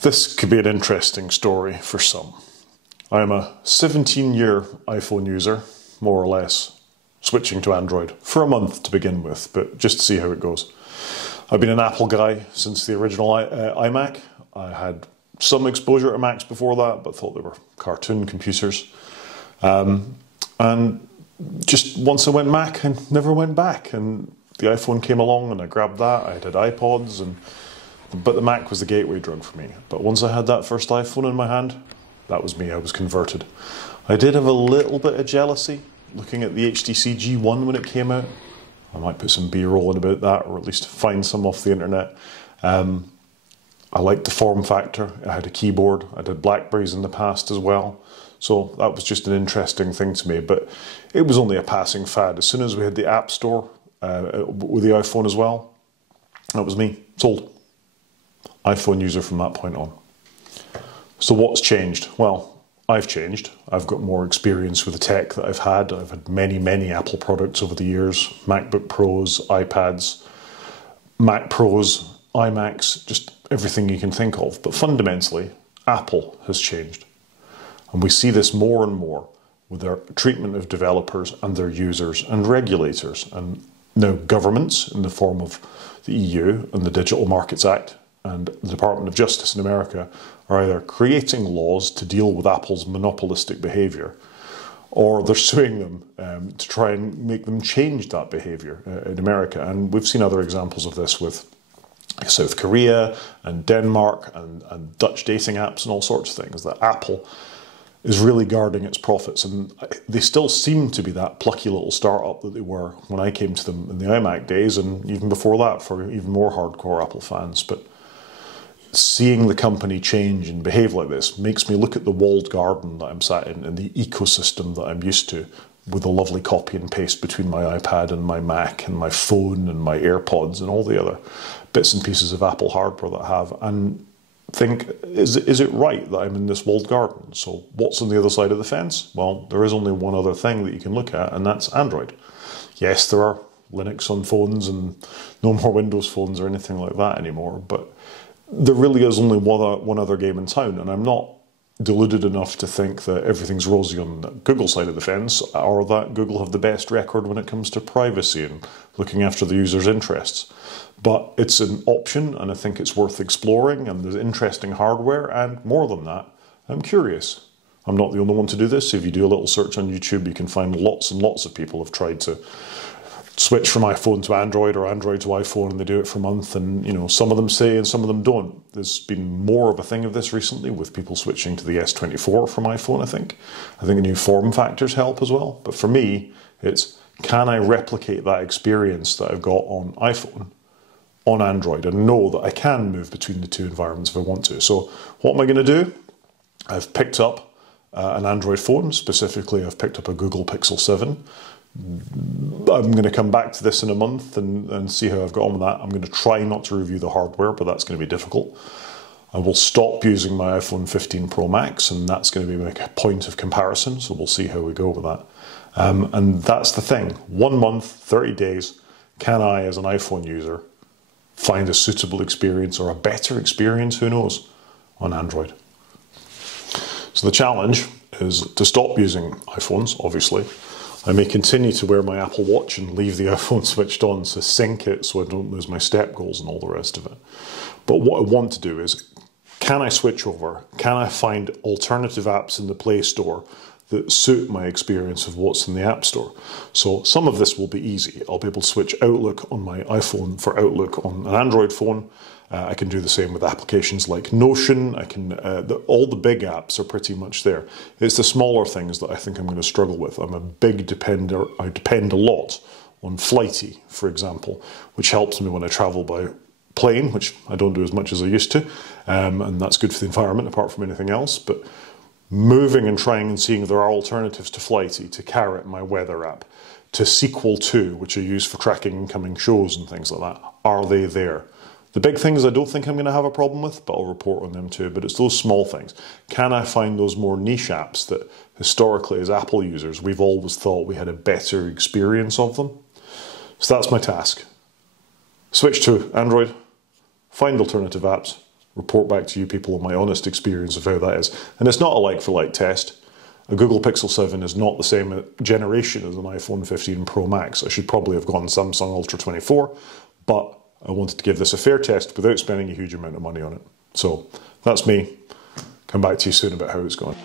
This could be an interesting story for some. I am a 17-year iPhone user, more or less, switching to Android for a month to begin with, but just to see how it goes. I've been an Apple guy since the original iMac. I had some exposure to Macs before that, but thought they were cartoon computers. And just once I went Mac, I never went back. And the iPhone came along and I grabbed that. I had iPods, but the Mac was the gateway drug for me. But once I had that first iPhone in my hand, that was me. I was converted. I did have a little bit of jealousy looking at the HTC G1 when it came out. I might put some B-roll in about that, or at least find some off the internet. I liked the form factor. I had a keyboard. I did Blackberries in the past as well. So that was just an interesting thing to me. But it was only a passing fad. As soon as we had the App Store with the iPhone as well, that was me. Sold. iPhone user from that point on. So what's changed? Well, I've changed. I've got more experience with the tech that I've had. I've had many, many Apple products over the years. MacBook Pros, iPads, Mac Pros, iMacs, just everything you can think of. But fundamentally, Apple has changed. And we see this more and more with their treatment of developers and their users and regulators. And now governments, in the form of the EU and the Digital Markets Act and the Department of Justice in America, are either creating laws to deal with Apple's monopolistic behaviour, or they're suing them to try and make them change that behaviour in America. And we've seen other examples of this with South Korea and Denmark and Dutch dating apps and all sorts of things, that Apple is really guarding its profits. And they still seem to be that plucky little startup that they were when I came to them in the iMac days, and even before that for even more hardcore Apple fans. But seeing the company change and behave like this makes me look at the walled garden that I'm sat in and the ecosystem that I'm used to, with a lovely copy and paste between my iPad and my Mac and my phone and my AirPods and all the other bits and pieces of Apple hardware that I have, and think, is it right that I'm in this walled garden? So what's on the other side of the fence? Well, there is only one other thing that you can look at, and that's Android. Yes, there are Linux on phones and no more Windows phones or anything like that anymore, but there really is only one other game in town, and I'm not deluded enough to think that everything's rosy on the Google side of the fence, or that Google have the best record when it comes to privacy and looking after the user's interests. But it's an option, and I think it's worth exploring, and there's interesting hardware, and more than that, I'm curious. I'm not the only one to do this. If you do a little search on YouTube, you can find lots and lots of people have tried to switch from iPhone to Android or Android to iPhone, and they do it for a month, and some of them say and some of them don't. There's been more of a thing of this recently with people switching to the S24 from iPhone, I think. I think the new form factors help as well. But for me, it's, can I replicate that experience that I've got on iPhone on Android, and know that I can move between the two environments if I want to? So what am I going to do? I've picked up an Android phone. Specifically, I've picked up a Google Pixel 7. I'm going to come back to this in a month and see how I've got on with that. I'm going to try not to review the hardware, but that's going to be difficult. I will stop using my iPhone 15 Pro Max, and that's going to be my point of comparison, so we'll see how we go with that. And that's the thing. 1 month, 30 days, can I, as an iPhone user, find a suitable experience, or a better experience, who knows, on Android? So the challenge is to stop using iPhones, obviously. I may continue to wear my Apple Watch and leave the iPhone switched on to sync it so I don't lose my step goals and all the rest of it. But what I want to do is, can I switch over? Can I find alternative apps in the Play Store that suit my experience of what's in the App Store? So some of this will be easy. I'll be able to switch Outlook on my iPhone for Outlook on an Android phone. I can do the same with applications like Notion. All the big apps are pretty much there. It's the smaller things that I think I'm going to struggle with. I'm a big depender. I depend a lot on Flighty, for example, which helps me when I travel by plane, which I don't do as much as I used to. And that's good for the environment apart from anything else. But moving and trying and seeing if there are alternatives to Flighty, to Carrot, my weather app, to Sequel 2, which I use for tracking incoming shows and things like that. Are they there? The big things I don't think I'm going to have a problem with, but I'll report on them too. But it's those small things. Can I find those more niche apps that historically, as Apple users, we've always thought we had a better experience of them? So that's my task. Switch to Android, find alternative apps, report back to you people on my honest experience of how that is. And it's not a like-for-like test. A Google Pixel 7 is not the same generation as an iPhone 15 Pro Max. I should probably have gone Samsung Ultra 24, but I wanted to give this a fair test without spending a huge amount of money on it. So that's me. Come back to you soon about how it's going.